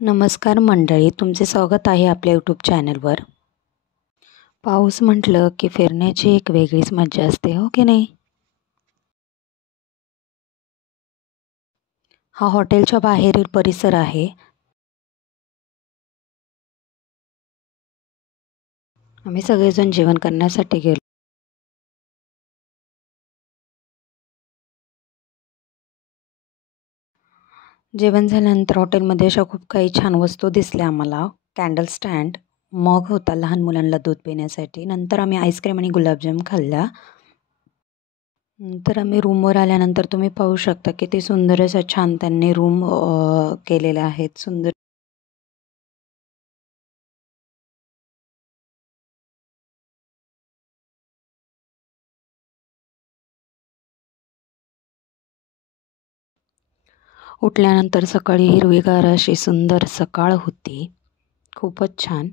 नमस्कार मंडळी, तुमचे स्वागत आहे आपल्या यूट्यूब चॅनलवर. पाऊस म्हटलं की फिरण्याची एक वेगळीच मजा असते, हो की नाही? हा हॉटेलच्या बाहेरील परिसर आहे. आम्ही सगळेजण जेवण करण्यासाठी गेलो. जेवण झाल्यानंतर हॉटेलमध्ये अशा खूप काही छान वस्तू दिसल्या आम्हाला. कॅन्डल स्टँड, मग होता लहान मुलांना दूध पिण्यासाठी. नंतर आम्ही आईस्क्रीम आणि गुलाबजाम खाल्ला. नंतर आम्ही रूमवर आल्यानंतर तुम्ही पाहू शकता किती सुंदर असं छान त्यांनी रूम केलेले आहेत. सुंदर उठल्यानंतर सकाळी हिरवीगार अशी सुंदर सकाळ होती. खूपच छान.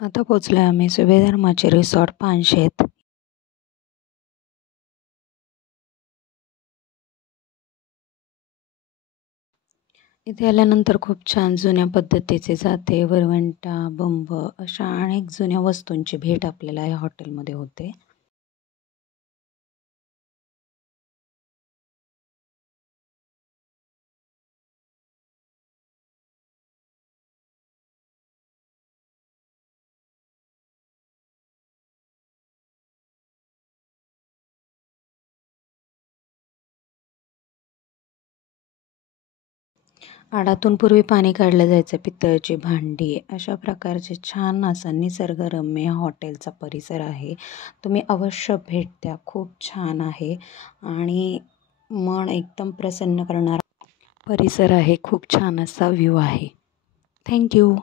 आता पोचलोय आम्ही सुभेदार माची रिसॉर्ट पानशेत. इथे आल्यानंतर खूप छान जुन्या पद्धतीचे जाते, वरवंटा, बंब अशा अनेक जुन्या वस्तूंची भेट आपल्याला या हॉटेलमध्ये होते. आडातून पूर्वी पाणी काढलं जायचं, पितळेची भांडी, अशा प्रकारचे छान असा निसर्गरम्य हॉटेलचा परिसर आहे. तुम्ही अवश्य भेट द्या. खूप छान आहे आणि मन एकदम प्रसन्न करणारा परिसर आहे. खूप छान असा व्ह्यू आहे. थँक्यू.